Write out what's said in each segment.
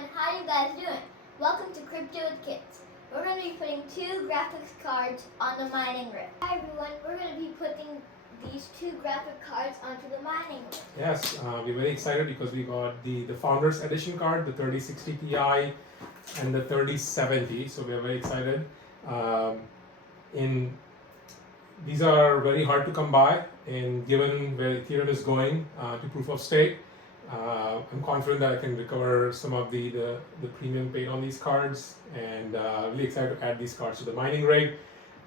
everyone, how you guys doing? Welcome to Crypto with Kids. We're going to be putting two graphics cards on the mining rig. Hi everyone, we're going to be putting these two graphic cards onto the mining rig. Yes, we're very excited because we got the Founders Edition card, the 3060 Ti and the 3070, so we are very excited. These are very hard to come by, and given where Ethereum is going to proof of stake, I'm confident that I can recover some of the premium paid on these cards, and really excited to add these cards to the mining rig.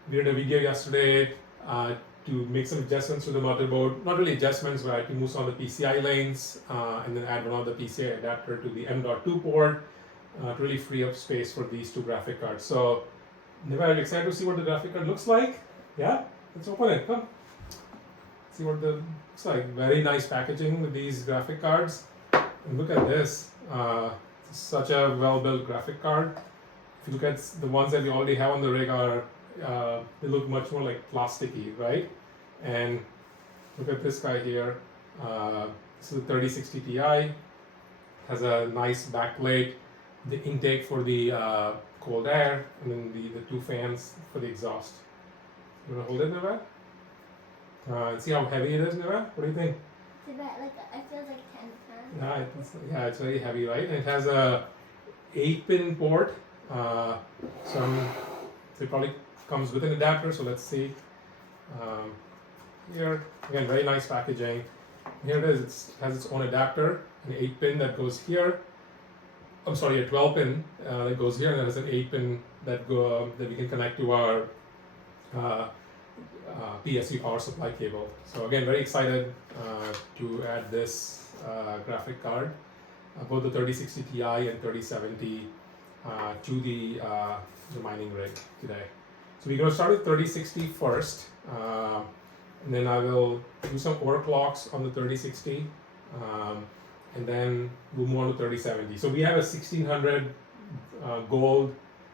We did a video yesterday to make some adjustments to the motherboard. Not really adjustments, but I had to move some of the PCI lanes and then add one of the PCI adapter to the M.2 port to really free up space for these two graphic cards. So, Neva, are you excited to see what the graphic card looks like? Yeah? Let's open it. Come. See what the looks like. Very nice packaging with these graphic cards. And look at this. Such a well-built graphic card. If you look at the ones that we already have on the rig, they look much more like plasticky, right? And look at this guy here. This is the 3060 Ti. Has a nice backplate, the intake for the cold air, and then the two fans for the exhaust. You want to hold it, Neva? See how heavy it is, Neva? What do you think? It's about it feels like 10 pounds. Yeah, it's very heavy, right? And it has a 8-pin port. So it probably comes with an adapter. So let's see. Here again, very nice packaging. Here it is. It has its own adapter, an 8-pin that goes here. I'm sorry, a 12-pin that goes here, and then there's an 8-pin that we can connect to our PSU power supply cable. So again, very excited to add this graphic card, both the 3060 Ti and 3070 to the mining rig today. So we're going to start with 3060 first, and then I will do some overclocks on the 3060, and then we'll move on to 3070. So we have a 1600 gold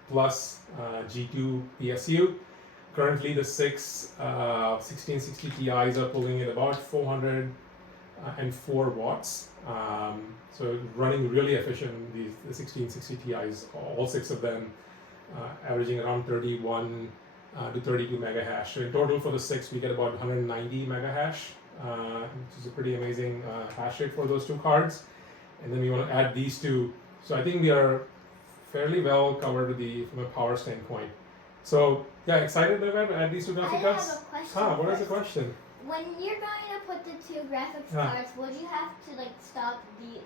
plus G2 PSU. Currently, the 1660 Ti's are pulling at about 404 watts. So running really efficient, the 1660 Ti's, all 6 of them averaging around 31 to 32 mega hash. So in total for the 6, we get about 190 mega hash, which is a pretty amazing hash rate for those two cards. And then we want to add these two. So I think we are fairly well covered from a power standpoint. So yeah, excited to add these two graphic cards? I have a question. What is the question? When you're going to put the two graphics cards, would you have to stop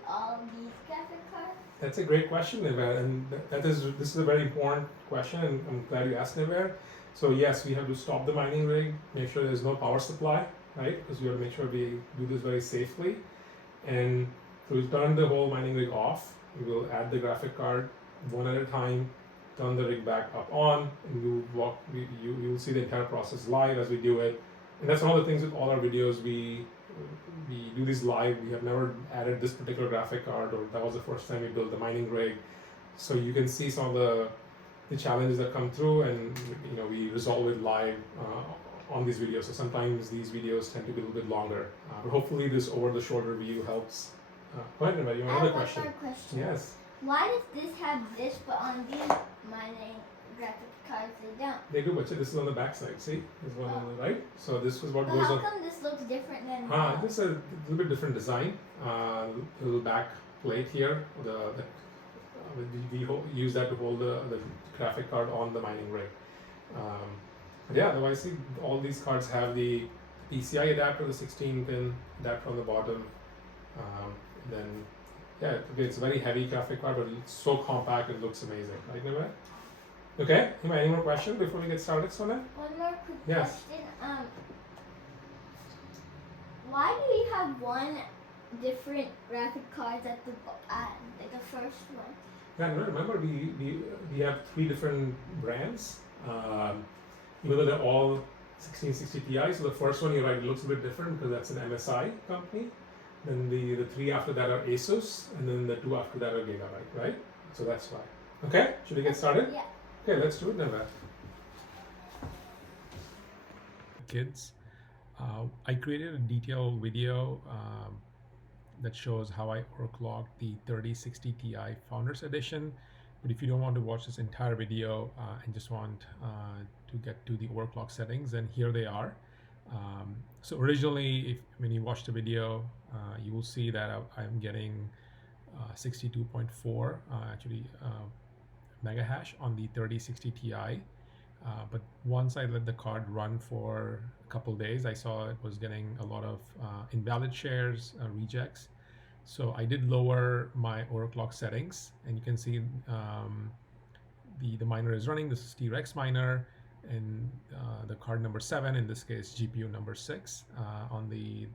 all these graphic cards? That's a great question, Niver, and this is a very important question, and I'm glad you asked, Niver. So yes, we have to stop the mining rig, make sure there's no power supply, right? Because we have to make sure we do this very safely. And so we'll turn the whole mining rig off. We will add the graphic card one at a time, turn the rig back up on, and you'll see the entire process live as we do it. And that's one of the things with all our videos. We do these live. We have never added this particular graphic card, or that was the first time we built the mining rig. So you can see some of the challenges that come through, and we resolve it live on these videos. So sometimes these videos tend to be a little bit longer. But hopefully this over-the-shoulder view helps. Go ahead, Nima, you have another question? I have one more question. Yes. Why does this have this, but on these mining graphic cards they don't? They do, but this is on the back side. See, there's one on the right. So this is what goes how on. come this looks different than This is a little bit different design. A little back plate here. We use that to hold the graphic card on the mining rig. But yeah, otherwise, see, all these cards have the PCI adapter, the 16-pin adapter on the bottom. Then, yeah, it's a very heavy graphic card, but it's so compact, it looks amazing. Right, Nima? Okay, any more questions before we get started, Sona? One more quick Yes. question. Why do we have one different graphic cards at the first one? Yeah, remember we have 3 different brands. Even though they're all 1660 Ti, so the first one, you're right, it looks a bit different because that's an MSI company. Then the 3 after that are ASUS, and then the 2 after that are Gigabyte, right? So that's why. Okay, should we get started? Yeah. Okay, let's do it then. Kids, I created a detailed video that shows how I overclocked the 3060 Ti Founders Edition. But if you don't want to watch this entire video and just want to get to the overclock settings, then here they are. So originally, when you watch the video, you will see that I'm getting 62.4 mega hash on the 3060 Ti. But once I let the card run for a couple days, I saw it was getting a lot of invalid shares, rejects. So I did lower my overclock settings, and you can see the miner is running. This is T-Rex miner, and the card number 7, in this case GPU number 6, on the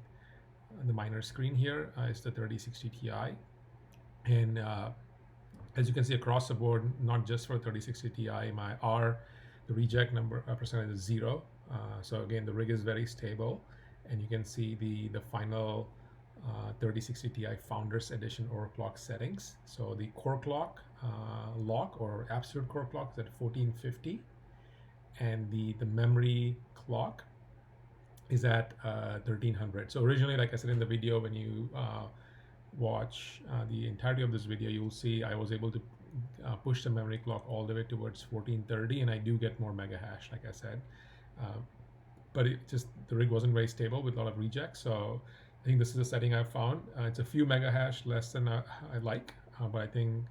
miner screen here is the 3060 Ti. And as you can see across the board, not just for 3060 Ti, my the reject number percentage is 0. So again, the rig is very stable, and you can see the final 3060 Ti Founders Edition overclock settings. So the core clock lock, or absolute core clock, is at 1450, and the memory clock is at 1300. So originally, like I said in the video, when you watch the entirety of this video, you will see I was able to push the memory clock all the way towards 1430, and I do get more mega hash, like I said. But the rig wasn't very stable with a lot of rejects. So I think this is a setting I've found. It's a few mega hash less than I like, but I think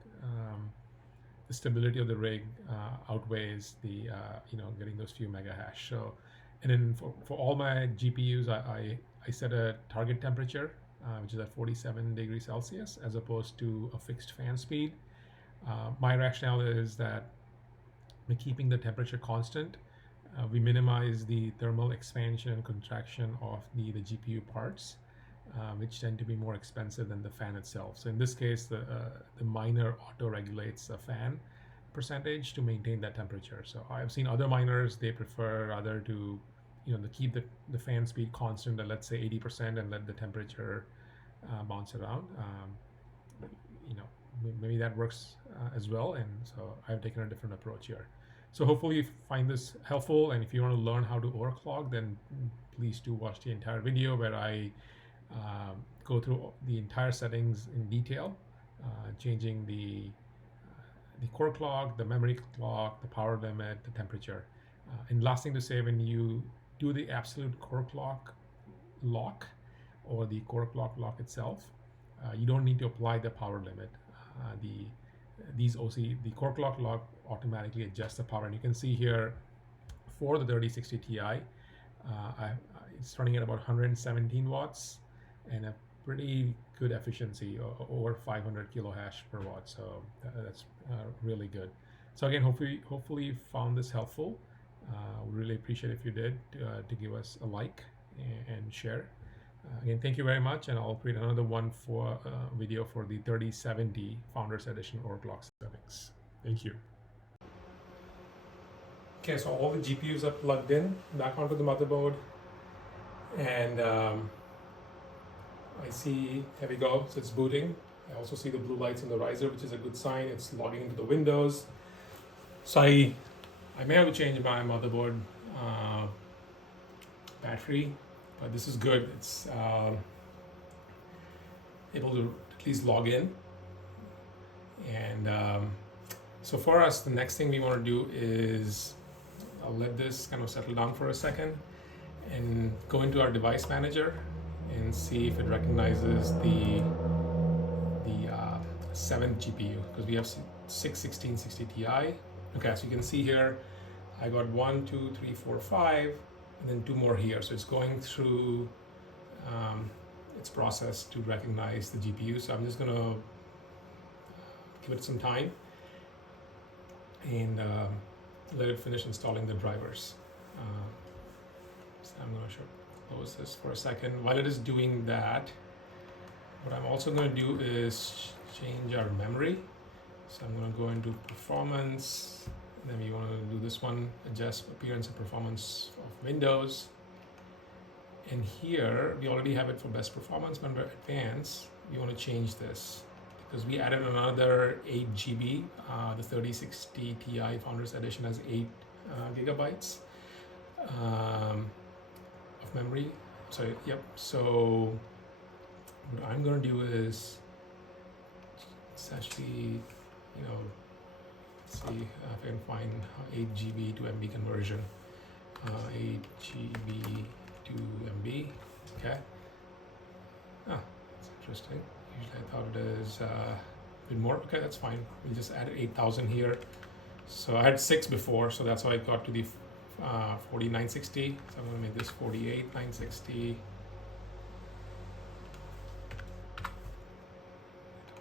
the stability of the rig outweighs the getting those few mega hash. So, and then for all my GPUs, I set a target temperature, which is at 47 degrees Celsius, as opposed to a fixed fan speed. My rationale is that by keeping the temperature constant, we minimize the thermal expansion and contraction of the GPU parts, which tend to be more expensive than the fan itself. So in this case, the miner auto-regulates the fan percentage to maintain that temperature. So I've seen other miners, they prefer rather to keep the fan speed constant at, let's say, 80%, and let the temperature bounce around. Maybe that works as well, and so I've taken a different approach here. So hopefully you find this helpful, and if you want to learn how to overclock, then please do watch the entire video where I go through the entire settings in detail, changing the core clock, the memory clock, the power limit, the temperature. And last thing to say, when you do the absolute core clock lock, or the core clock lock itself, you don't need to apply the power limit. The core clock lock automatically adjusts the power, and you can see here for the 3060 Ti, it's running at about 117 watts and a pretty good efficiency, over 500 kilo hash per watt. So that's really good. So again, hopefully you found this helpful. We really appreciate if you did to give us a like and share. Again, thank you very much, and I'll create another one for video for the 3070 Founders Edition overclock settings. Thank you. Okay, so all the GPUs are plugged in back onto the motherboard, and I see, here we go, so it's booting. I also see the blue lights in the riser, which is a good sign. It's logging into the Windows. So I may have to change my motherboard battery, but this is good. It's able to at least log in. And so for us, the next thing we want to do is, I'll let this kind of settle down for a second and go into our device manager and see if it recognizes the 7th GPU, because we have 1660 Ti. Okay, so you can see here, I got 1, 2, 3, 4, 5, and then 2 more here. So it's going through its process to recognize the GPU. So I'm just gonna give it some time and let it finish installing the drivers. So I'm gonna close this for a second. While it is doing that, what I'm also gonna do is change our memory. So I'm gonna go into performance, and then we want to do this one, adjust appearance and performance of Windows. And here we already have it for best performance, but under advanced we want to change this because we added another 8 GB. The 3060 Ti Founders Edition has 8 gigabytes of memory. So what I'm gonna do is essentially, let's see if I can find 8 GB to MB conversion. 8 GB to MB. Okay. Ah, that's interesting. Usually I thought it is a bit more. Okay, that's fine. We'll just add 8,000 here. So I had 6 before, so that's how I got to the 4960. So I'm going to make this 48960.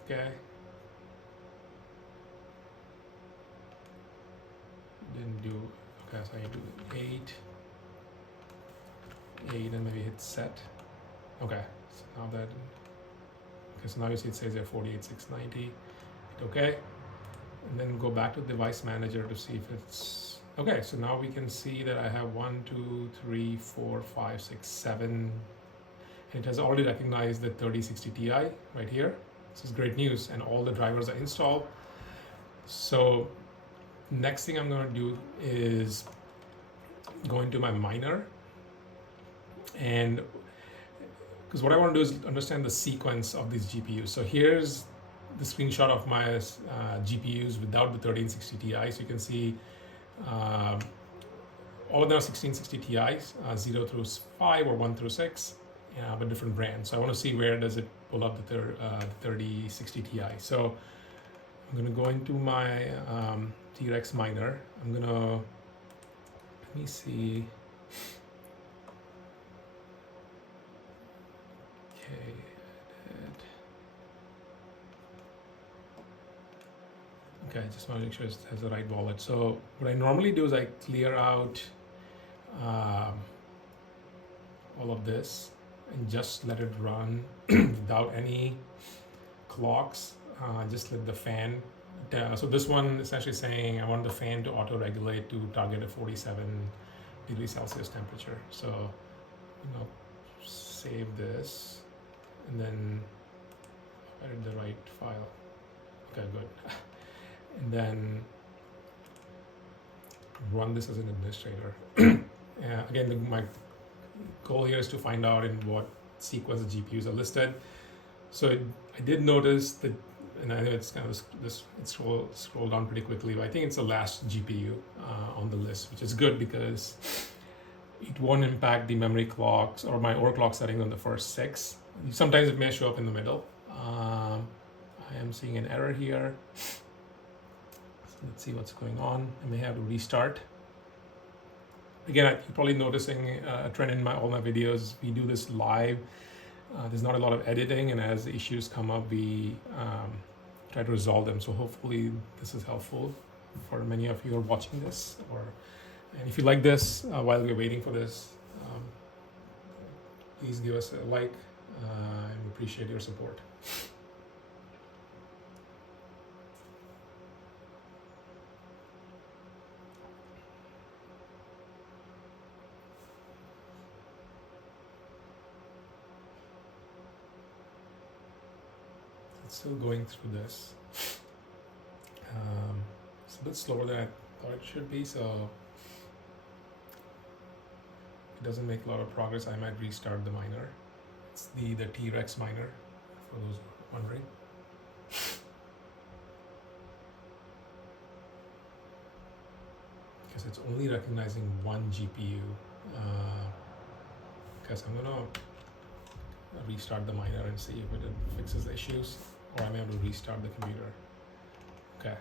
Okay. Didn't do. Okay, so I do 8, and maybe hit set. Okay, so now that. Okay, so now you see it says there 48690. Hit okay, and then go back to device manager to see if it's okay. So now we can see that I have 1, 2, 3, 4, 5, 6, 7, and it has already recognized the 3060 Ti right here. This is great news, and all the drivers are installed. So next thing I'm going to do is go into my miner, and because what I want to do is understand the sequence of these GPUs. So here's the screenshot of my GPUs without the 1360 Ti. So you can see all of them are 1660 Ti's, 0 through 5 or 1 through 6, but different brands. So I want to see where does it pull up the 3060 Ti. So I'm going to go into my T-Rex miner. I'm going to, let me see. Okay, edit. Okay, I just want to make sure it has the right wallet. So what I normally do is I clear out all of this and just let it run without any clocks. Just let the fan. So this one essentially saying I want the fan to auto-regulate to target a 47 degrees Celsius temperature. So save this and then edit the right file. Okay, good. And then run this as an administrator. Again, my goal here is to find out in what sequence the GPUs are listed. So I did notice that, and I know it's kind of this. It scroll down pretty quickly, but I think it's the last GPU on the list, which is good because it won't impact the memory clocks or my overclock setting on the first 6. Sometimes it may show up in the middle. I am seeing an error here. So let's see what's going on. I may have to restart. Again, you're probably noticing a trend in all my videos. We do this live. There's not a lot of editing, and as issues come up, we try to resolve them. So hopefully this is helpful for many of you who are watching this. And if you like this while we're waiting for this, please give us a like, and we appreciate your support. It's still going through this. It's a bit slower than I thought it should be, so it doesn't make a lot of progress. I might restart the miner. It's the T-Rex miner, for those wondering. Because it's only recognizing one GPU. Because I'm gonna restart the miner and see if it fixes the issues, or I may have to restart the computer. Okay.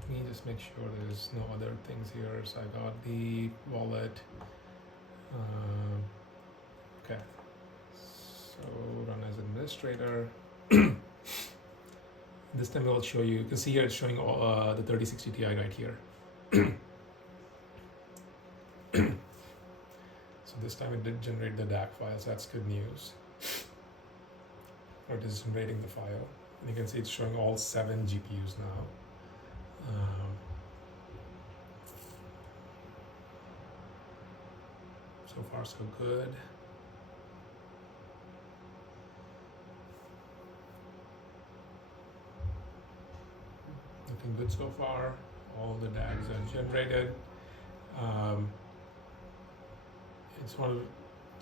Let me just make sure there's no other things here. So I got the wallet. Okay. So run as administrator. This time it will show you. You can see here it's showing all, the 3060 Ti right here. So this time it did generate the DAC file, so that's good news. Or it is generating the file. And you can see it's showing all 7 GPUs now. So far so good. Looking good so far. All the DAGs are generated. It's one of,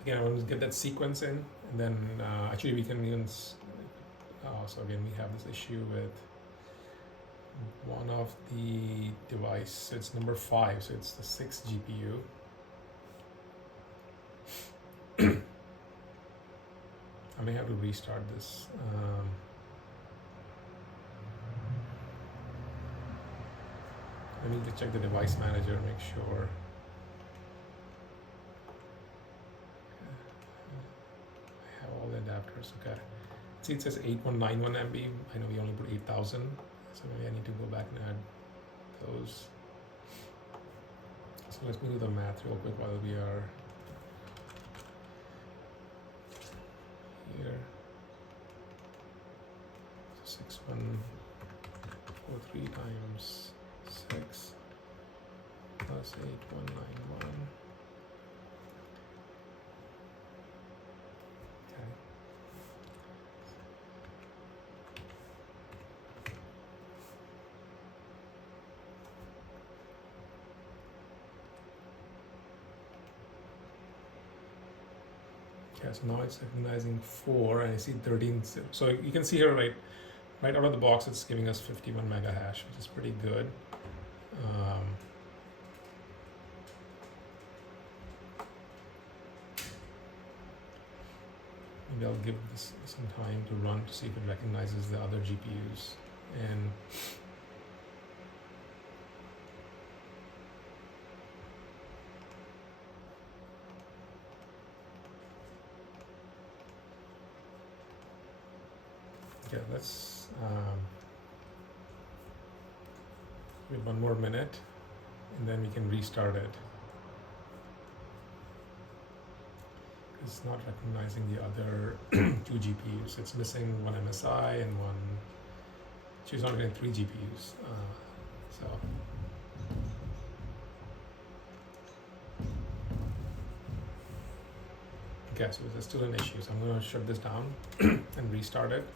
again, I want to get that sequence in. And then actually we can even, so again we have this issue with one of the device. It's number 5, so it's the 6 GPU. I may have to restart this. I need to check the device manager, make sure. I have all the adapters. Okay. See, it says 8191 MB. I know we only put 8000, so maybe I need to go back and add those. So let me do the math real quick while we are here. 6143 times 6 plus 8191. Okay. Okay, so now it's recognizing 4, and I see 13. So you can see here, right out of the box, it's giving us 51 mega hash, which is pretty good. Maybe I'll give this some time to run to see if it recognizes the other GPUs. And yeah, let's wait 1 more minute, and then we can restart it. It's not recognizing the other 2 GPUs. It's missing 1 MSI and 1. She's not getting 3 GPUs. So okay, so there's still an issue. So I'm going to shut this down and restart it.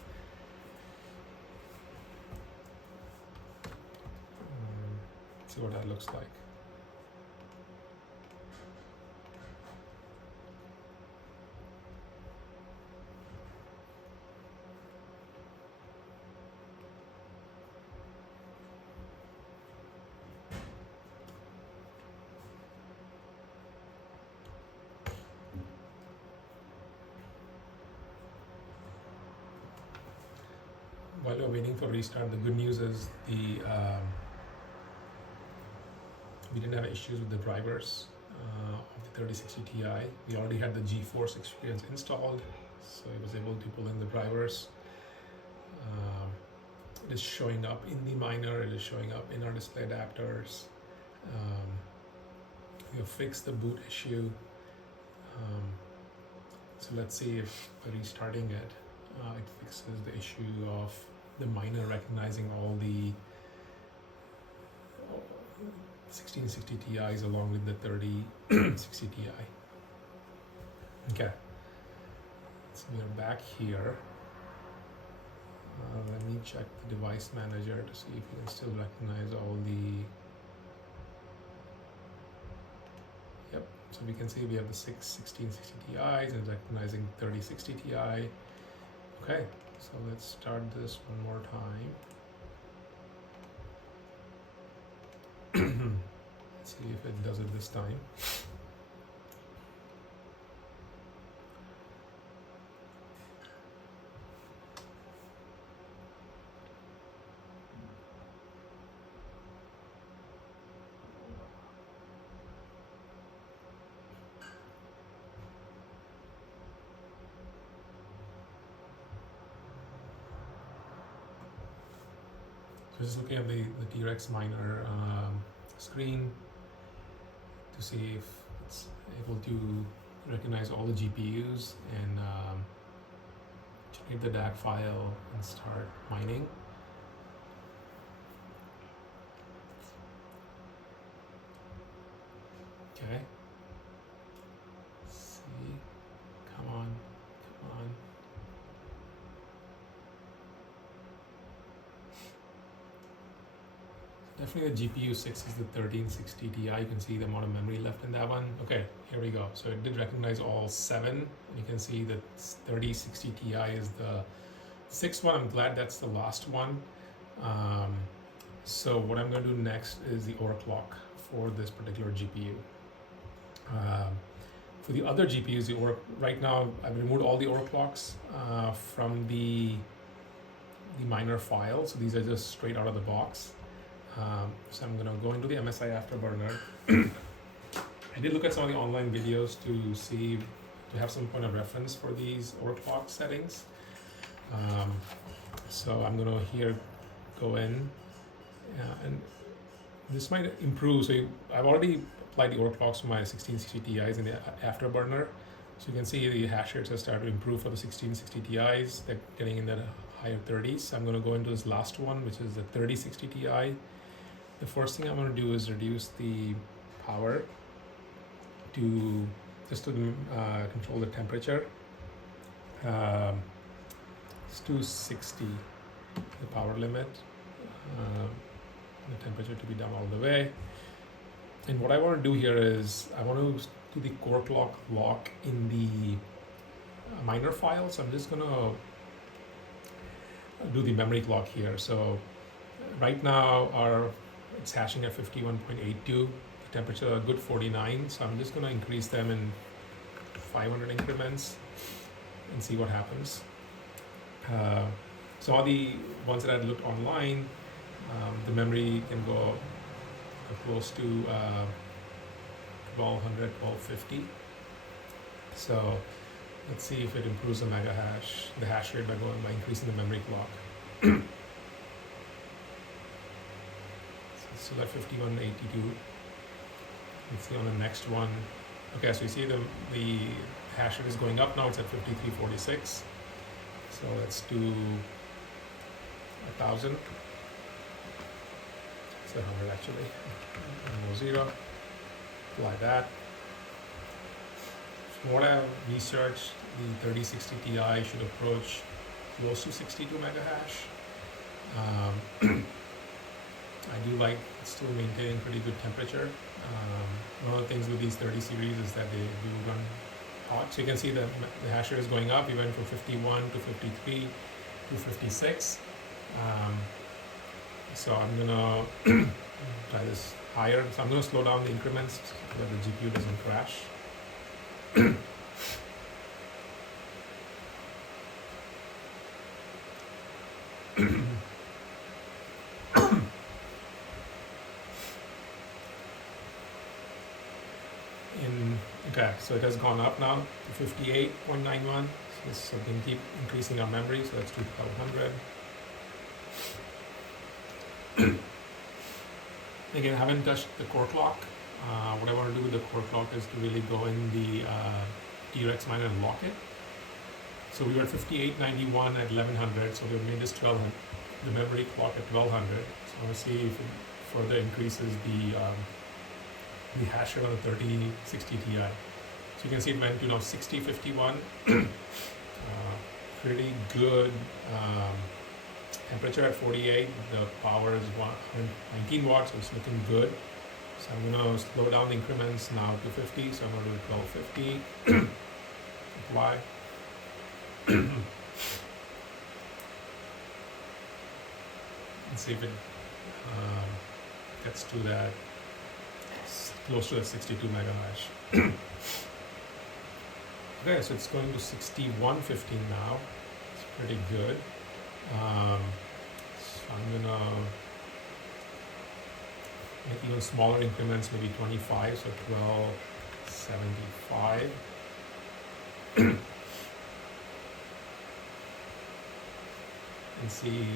See what that looks like. While we're waiting for restart, the good news is we didn't have issues with the drivers of the 3060 Ti. We already had the GeForce experience installed, so it was able to pull in the drivers. It is showing up in the miner, it is showing up in our display adapters. We have fixed the boot issue. So let's see if by restarting it, it fixes the issue of the miner recognizing all the 1660 Ti's along with the 3060 Ti. Okay, so we are back here. Let me check the device manager to see if you can still recognize all the. Yep, so we can see we have the 1660 Ti's and recognizing 3060 Ti. Okay, so let's start this one more time. Let's see if it does it this time. So just looking at the T-Rex miner screen to see if it's able to recognize all the GPUs and generate the DAC file and start mining. Okay. Let's see. Come on. Come on. definitely the GPU 6 is the 3060 Ti. You can see the amount of memory left in that one. Okay, here we go. So it did recognize all 7. You can see that 3060 Ti is the 6th one. I'm glad that's the last one. So what I'm going to do next is the overclock for this particular GPU. For the other GPUs, right now I've removed all the overclocks from the miner file. So these are just straight out of the box. So I'm going to go into the MSI Afterburner. I did look at some of the online videos to have some point of reference for these overclock settings. So I'm going to here go in, and this might improve. So I've already applied the overclocks to my 1660 Ti's in the Afterburner. So you can see the hash rates have started to improve for the 1660 Ti's. They're getting in the higher 30s. So I'm going to go into this last one, which is the 3060 Ti. The first thing I'm going to do is reduce the power to control the temperature. It's 260, the power limit. The temperature to be down all the way. And what I want to do here is I want to do the core clock lock in the miner file. So I'm just going to do the memory clock here. So right now it's hashing at 51.82. The temperature a good 49. So I'm just going to increase them in 500 increments and see what happens. So all the ones that I looked online, the memory can go close to 1200, 1250. So let's see if it improves the hash rate by increasing the memory clock. So it's still at 5182. Let's see on the next one. Okay, so you see the hash rate is going up now. It's at 5346. So let's do 1000. It's 100 actually. No 0. Apply that. From what I've researched, the 3060 Ti should approach close to 62 mega hash. I do like still maintaining pretty good temperature. One of the things with these 30 series is that they do run hot. So you can see the hash rate is going up. We went from 51 to 53 to 56. So I'm gonna try this higher. So I'm gonna slow down the increments so that the GPU doesn't crash. Okay, so it has gone up now to 58.91. So we can keep increasing our memory. So let's do 1200. Again, I haven't touched the core clock. What I want to do with the core clock is to really go in the T-Rex miner and lock it. So we were at 5891 at 1100. So we made this 1200, the memory clock at 1200. So I want to see if it further increases the hash rate on the 3060 Ti. So you can see it went to now 6051. Pretty good temperature at 48. The power is 119 watts, so it's looking good. So I'm going to slow down the increments now to 50. So I'm going to do 1250. Apply. And see if it gets to that, close to that 62 mega hash. Okay, so it's going to 6115 now. It's pretty good. So I'm gonna make even smaller increments, maybe 25, so 1275. And see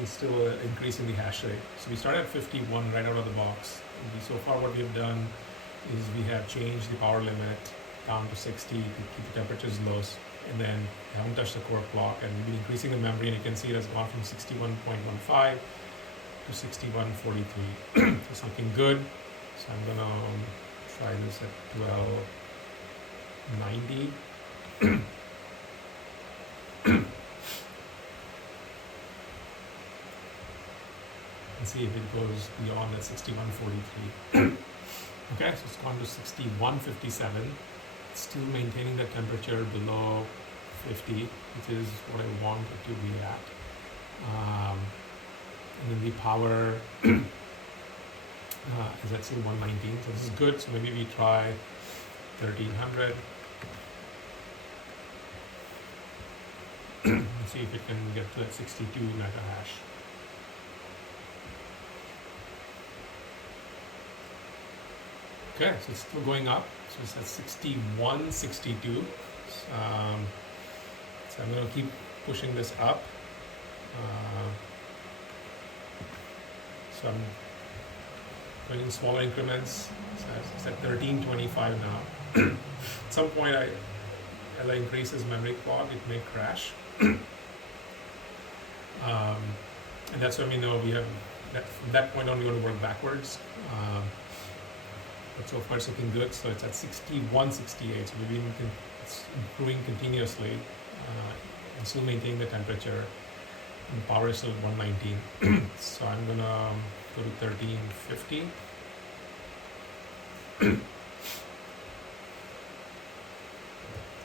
if still increasing the hash rate. So we started at 51 right out of the box. So far what we've done is we have changed the power limit down to 60 to keep the temperatures low, and then we haven't touched the core clock, and we've been increasing the memory, and you can see it has gone from 61.15 to 61.43. It's looking good. So I'm gonna try this at 1290. and see if it goes beyond that 6143. Okay, so it's gone to 6157. It's still maintaining the temperature below 50, which is what I want it to be at. And then the power is at still 119, so this is good. So maybe we try 1300 and see if it can get to that 62 mega hash. Okay, so it's still going up. So it's at 6162. So I'm going to keep pushing this up. So I'm going in smaller increments. So it's at 1325 now. At some point, as I increase this memory clock, it may crash. And that's when we know we have that. From that point on, we're going to work backwards. But so far it's looking good. So it's at 6168. So it's improving continuously and still maintaining the temperature. And the power is still 119. So I'm gonna go to 1350.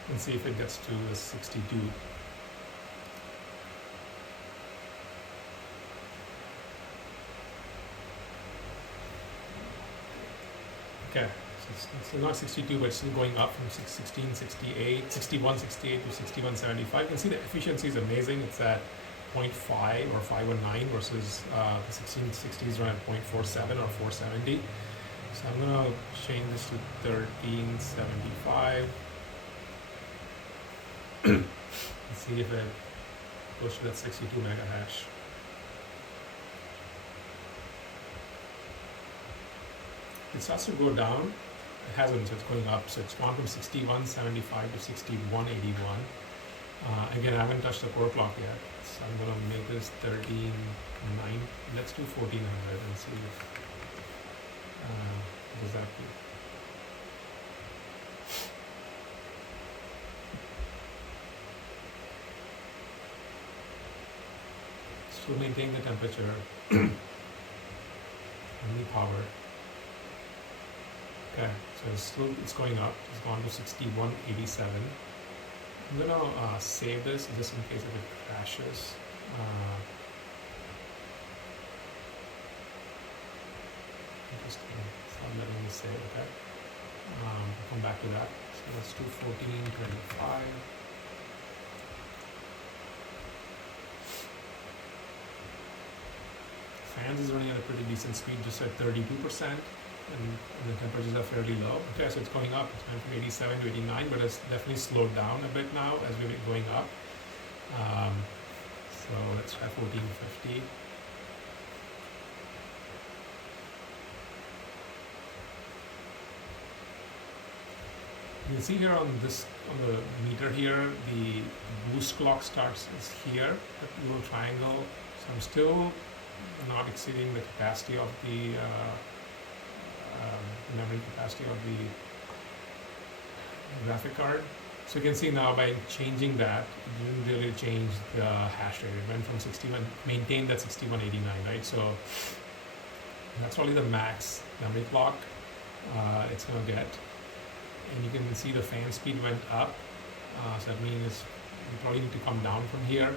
And see if it gets to the 62. Okay, so it's still not 62, but it's still going up from 6168 to 6175. You can see the efficiency is amazing. It's at 0.5 or 519 versus the 1660s run at 0.47 or 470. So I'm going to change this to 1375 and see if it goes to that 62 mega hash. It starts to go down. It hasn't, so it's going up. So it's gone from 6175 to 6181. Again, I haven't touched the overclock yet. So I'm going to make this 13.9. Let's do 1400 and see if what does that do. Still maintain the temperature and the power. Okay, so it's going up. It's gone to 6187. I'm gonna save this just in case if it crashes. Just stop letting me save. Okay, come back to that. So let's do 1425. Fans is running at a pretty decent speed, just at 32%. And the temperatures are fairly low. Okay, so it's going up. It's went from 87 to 89, but it's definitely slowed down a bit now as we're going up. So let's try 1450. You can see here on the meter here, the boost clock starts is here, that little triangle. So I'm still not exceeding the capacity of the memory capacity of the graphic card. So you can see now by changing that, it didn't really change the hash rate. It went from 61, maintained that 6189, right? So that's probably the max memory clock it's going to get. And you can see the fan speed went up. So that means you probably need to come down from here.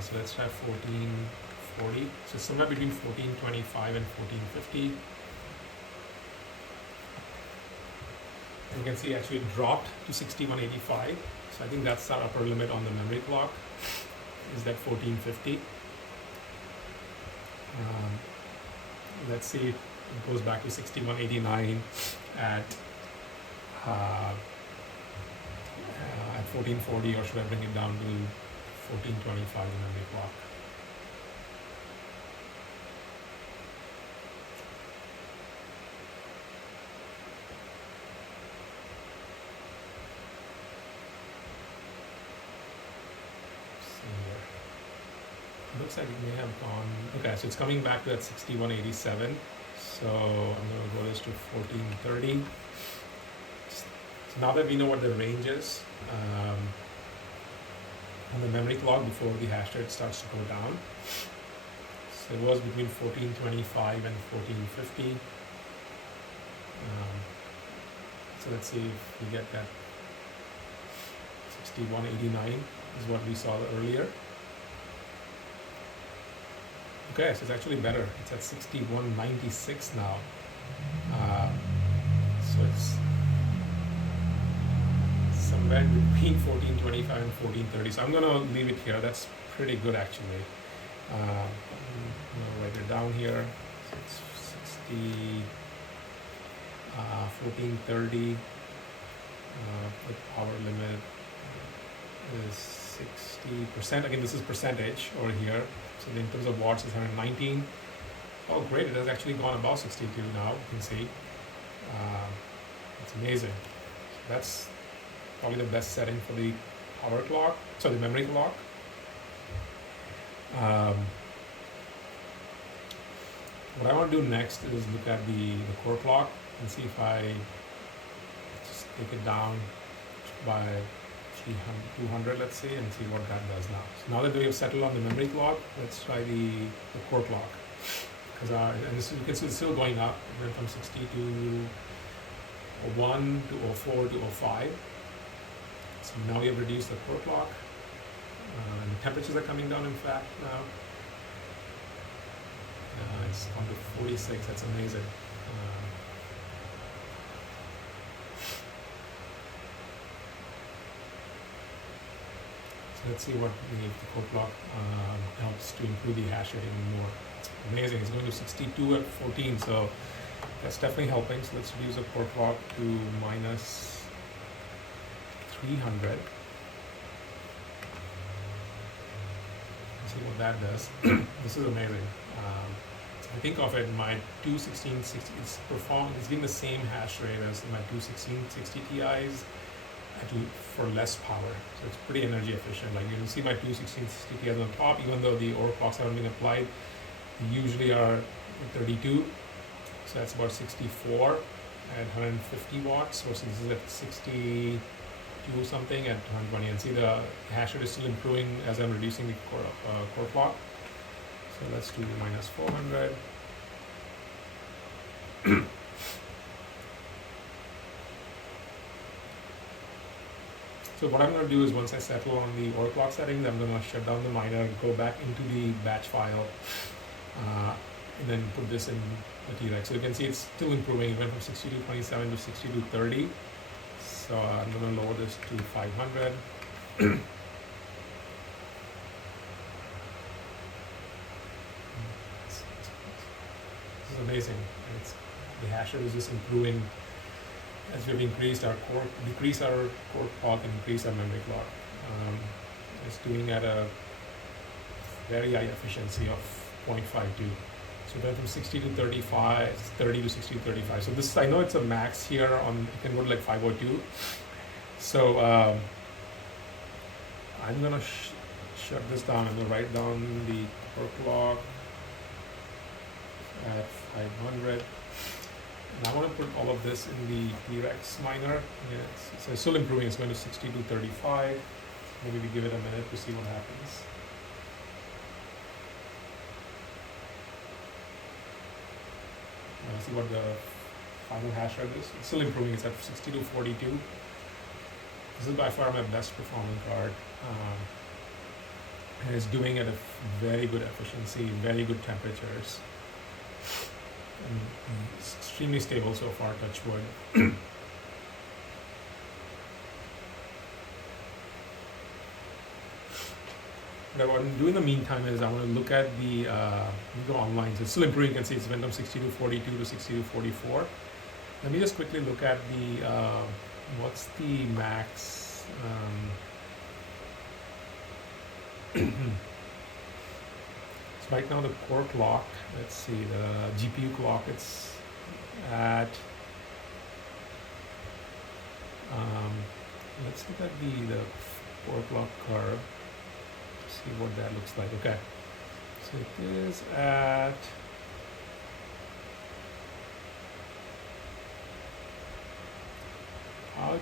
So let's try 1440. So somewhere between 1425 and 1450. You can see actually it dropped to 6185. So I think that's our upper limit on the memory clock, is that 1450. Let's see if it goes back to 6189 at 1440, or should I bring it down to 1425 the memory clock? Looks like it may have gone. Okay, so it's coming back to that 6187. So I'm going to go this to 1430. So now that we know what the range is on the memory clock before the hash rate starts to go down. So it was between 1425 and 1450. So let's see if we get that 6189 is what we saw earlier. Okay, so it's actually better. It's at 6196 now. So it's somewhere between 1425 and 1430. So I'm gonna leave it here. That's pretty good actually. I'm gonna write it down here. So it's 1430. The power limit is 60%. Again, this is percentage over here. So in terms of watts, it's 119. Oh, great! It has actually gone above 62 now. You can see. It's amazing. That's probably the best setting for the power clock. So the memory clock. What I want to do next is look at the core clock and see if I just take it down by 200, let's see, and see what that does now. So now that we have settled on the memory clock, let's try the core clock. Because and this, you can see it's still going up. It went from 60 to 01 to 04 to 05. So now we have reduced the core clock. And the temperatures are coming down, in fact, now. It's on to 46. That's amazing. So let's see what the core clock helps to improve the hash rate even more. It's amazing. It's going to 62 at 14, so that's definitely helping. So let's reduce the core clock to minus 300. See what that does. This is amazing. I think of it, my 21660, it's giving the same hash rate as my 21660 Ti's for less power. So it's pretty energy efficient. Like you can see my 21660 Ti's on top, even though the overclocks haven't been applied, they usually are 32. So that's about 64 at 150 watts versus this is at 62 something at 120. And see the hash rate is still improving as I'm reducing the core clock. So let's do minus 400. So what I'm going to do is once I settle on the overclock settings, I'm going to shut down the miner, go back into the batch file, and then put this in the T-Rex. So you can see it's still improving. It went from 6227 to 6230. So I'm going to lower this to 500. This is amazing. The hash rate is just improving as we've decreased our core clock and increased our memory clock. It's doing at a very high efficiency of 0.52. So it went from 60 to 35, 30 to 60 to 35. So this, I know it's a max here on, it can go to like 502. So I'm gonna shut this down. I'm gonna write down the core clock at 500. And I want to put all of this in the T-Rex miner. So it's still improving. It's going to 60 to 35. Maybe we give it a minute to see what happens. See what the final hash rate is. It's still improving. It's at 60 to 42. This is by far my best performing card. And it's doing at a very good efficiency, very good temperatures. And it's extremely stable so far, touch wood. What I want to do in the meantime is I want to look at the, go online. So it's still improving. You can see it's went from 60 to 42 to 60 to 44. Let me just quickly look at the, what's the max, so right now the core clock, let's see, the GPU clock, it's at, let's look at the core clock curve, see what that looks like. Okay, so it is at about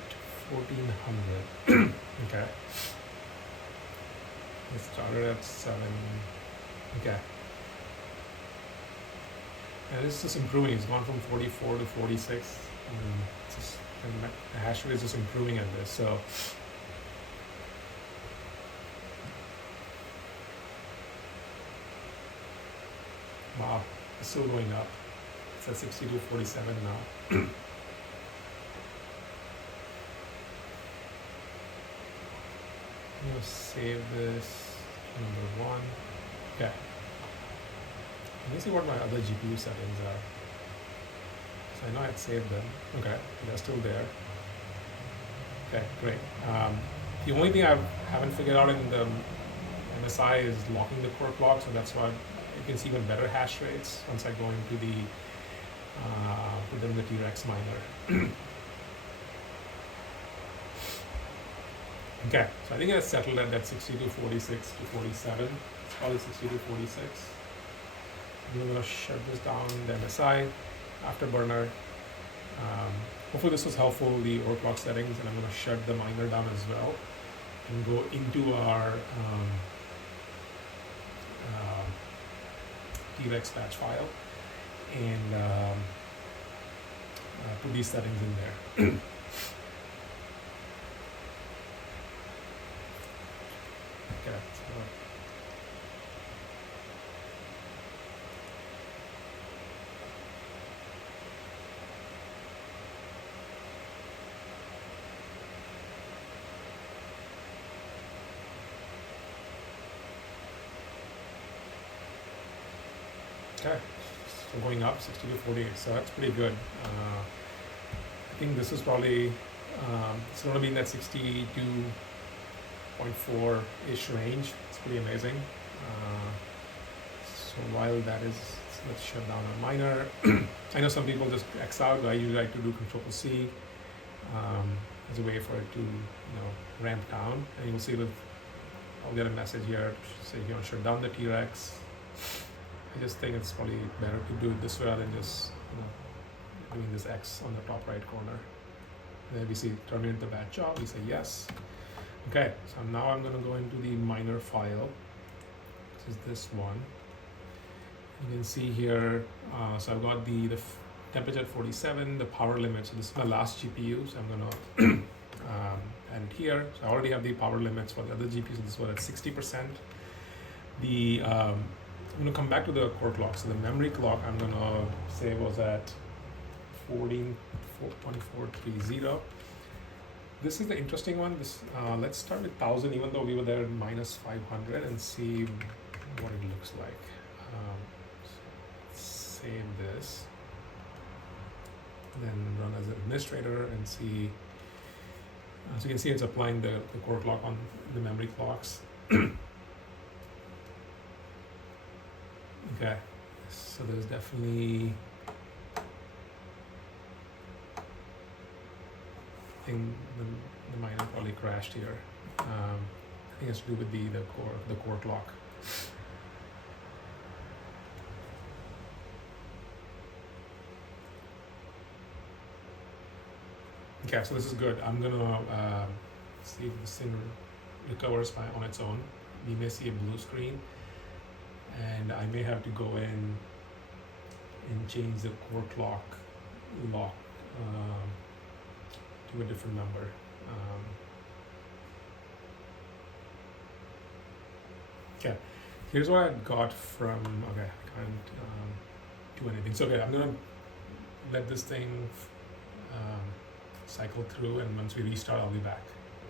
1400. Okay, it started at 7. Okay, And it's just improving. It's gone from 44 to 46. And the hash rate is just improving at this. So wow, it's still going up. It's at 6247 now. I'm gonna save this number 1. Okay. Let me see what my other GPU settings are. So I know I'd saved them. Okay, they're still there. Okay, great. The only thing I haven't figured out in the MSI is locking the core clock, so that's why you can see even better hash rates once I go into the put them in the T-Rex miner. Okay, so I think it's settled at that 6246 to 47. It's probably 6246. I'm going to shut this down, the MSI, afterburner. Hopefully this was helpful, the overclock settings, and I'm going to shut the miner down as well and go into our T-Rex patch file and put these settings in there. Okay, so okay, so going up 60 to 48, so that's pretty good. I think this is probably it's going to be in that 62.4-ish range. It's pretty amazing. So while that is, so let's shut down our miner. I know some people just X out, but I usually like to do Control+C as a way for it to ramp down. And you'll see I'll get a message here to say you want to shut down the T-Rex. I just think it's probably better to do it this way rather than just doing this X on the top right corner. And then we see terminate the batch job. We say yes. Okay, so now I'm going to go into the miner file. This is this one. You can see here. So I've got the temperature at 47, the power limit. So this is my last GPU. So I'm going to and here. So I already have the power limits for the other GPUs. So this was at 60%. I'm going to come back to the core clock. So the memory clock I'm going to say was at 2430. This is the interesting one. Let's start with 1000, even though we were there at -500, and see what it looks like. So save this, then run as an administrator and see. So you can see it's applying the core clock on the memory clocks. Okay, so there's definitely, I think the miner probably crashed here. I think it has to do with the core clock. Okay, so this is good. I'm gonna see if this thing recovers on its own. We may see a blue screen, and I may have to go in and change the core clock lock to a different number. Okay, here's what I got from, okay, I can't do anything. So okay, I'm gonna let this thing cycle through, and once we restart, I'll be back.